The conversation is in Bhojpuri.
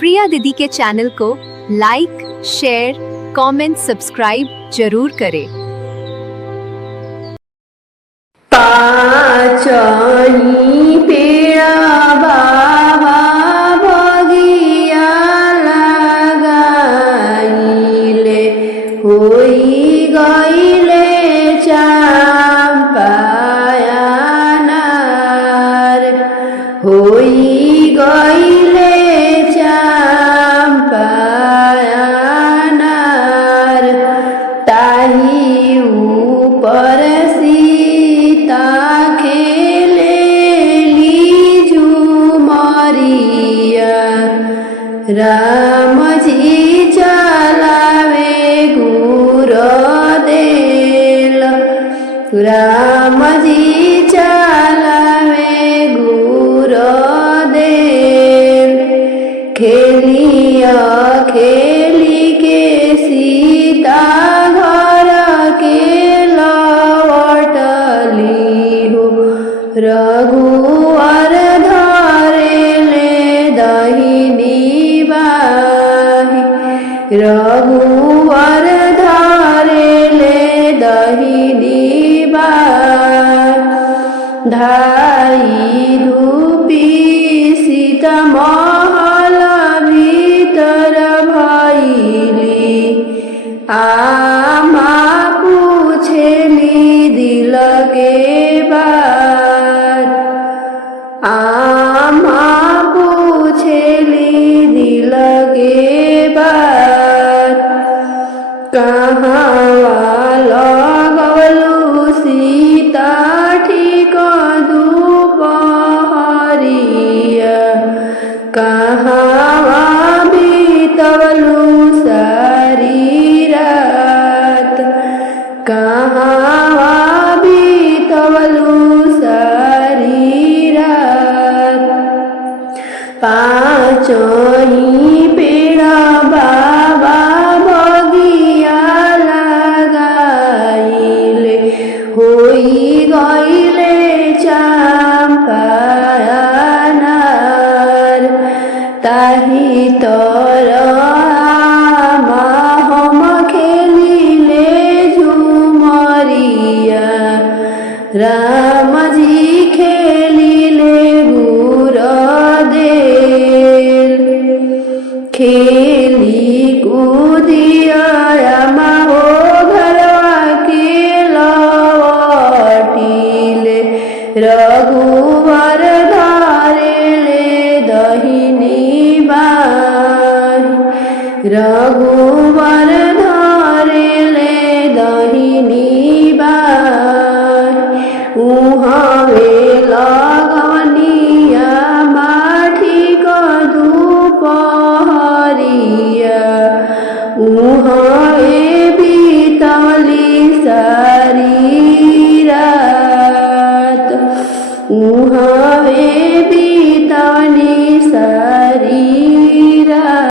प्रिया दीदी के चैनल को लाइक, शेयर, कमेंट, सब्सक्राइब जरूर करें। पाचही पेड़ा बाबा बगिया लगाइले होई गईले चंपायानार होई गईले चंपायानार ताही ऊपर सीता खेलेली झुमरिया राम जी चलावे गुरदेल राम जी चलावे गुरदेल खेलिया खेली के सीता घर के लौटली हो रघुवर धरेले दहिनी बाही रघुवर धरेले दहिनी बाही धाई धूपी सीता महल भीतर भइली आमा पूछेली दिल के बात आमा पूछेली दिल के बात कहाँ लगवलू सीता ठीक दुपहरिया कहाँ बीतवलू सारी रात कहाँ बीतवलू सारी रात पाचही पेड़ा बाबा बगिया लगाइले होई गईले चंपायानार ताही